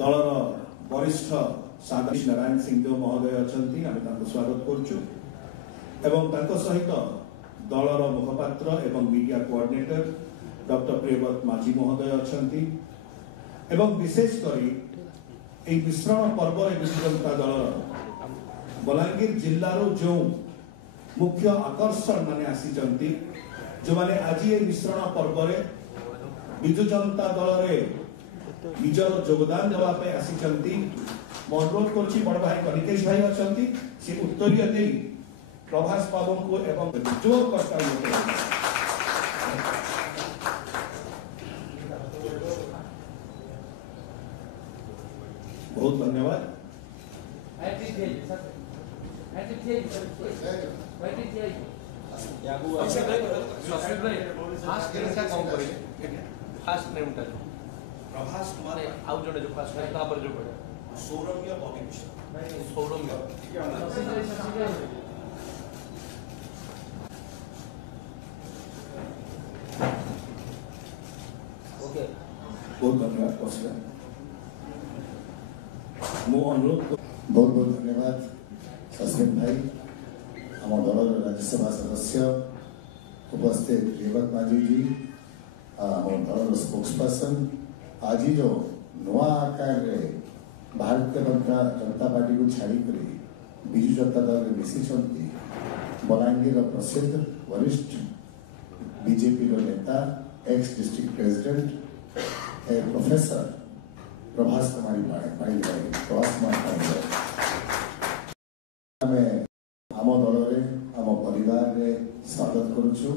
दलर वरिष्ठ साधारण नारायण सिंहदेव महोदय अच्छा आम स्वागत करुँ सहित दलर मुखपात्र एवं मीडिया कोऑर्डिनेटर डॉक्टर प्रियव्रत माझी महोदय अच्छा विशेषकर मिश्रण पर्व विजु जनता दल बलांगीर जिल्लार जो मुख्य आकर्षण माने आसी जो माने आज ये मिश्रण पर्व विजु जनता दल रे निजर योगदान देवाई आसी अनुरोध कर बड़ भाई कनिकेश भाई अच्छा सी उत्तरीय दे प्रभास बाबू को एवं जोर कर बहुत धन्यवाद। प्रभास कुमार आउ जड़े जो फास्ट है तापर जो पड़े सौरम्य बॉबी सौरम्य ओके बहुत धन्यवाद कौशल मो अनुरोध बहुत बहुत धन्यवाद सस्मिन भाई आम दल राज्यसभा सदस्य उपस्थित प्रियव्रत माझी जी आम दल स्पोक्सपर्सन आज जो नुआ आकार भारतीय जनता पार्टी को छाड़ी विजु जनता दल में मिसी बलांगीर प्रसिद्ध वरिष्ठ बीजेपी नेता ex district president professor Prabhas Kumari Prabhas Kumar आम दल आम परिवार स्वागत करुचु।